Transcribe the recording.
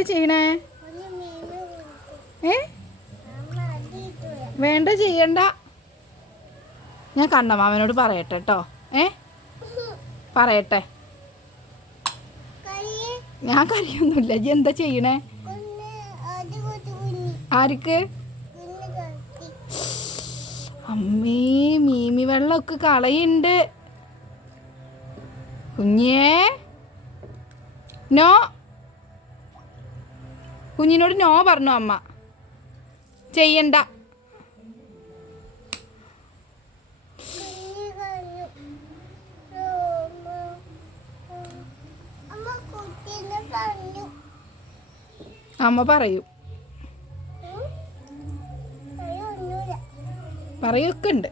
എന്താ ചെയ്യണേ? വേണ്ട, ചെയ്യണ്ട. ഞാൻ കണ്ണമാമനോട് പറയട്ടെ കേട്ടോ. പറയട്ടെ. ഞാൻ കറിയൊന്നുമില്ല. ഇജ്ജ് എന്താ ചെയ്യണേ? ആർക്ക്? അമ്മേ, മീമി വെള്ളമൊക്കെ കളയുണ്ട്. കുഞ്ഞേ, നോ. കുഞ്ഞിനോട് നോ പറഞ്ഞു അമ്മ. ചെയ്യണ്ട. അമ്മ പറയും. പറയൊക്കെ ഉണ്ട്.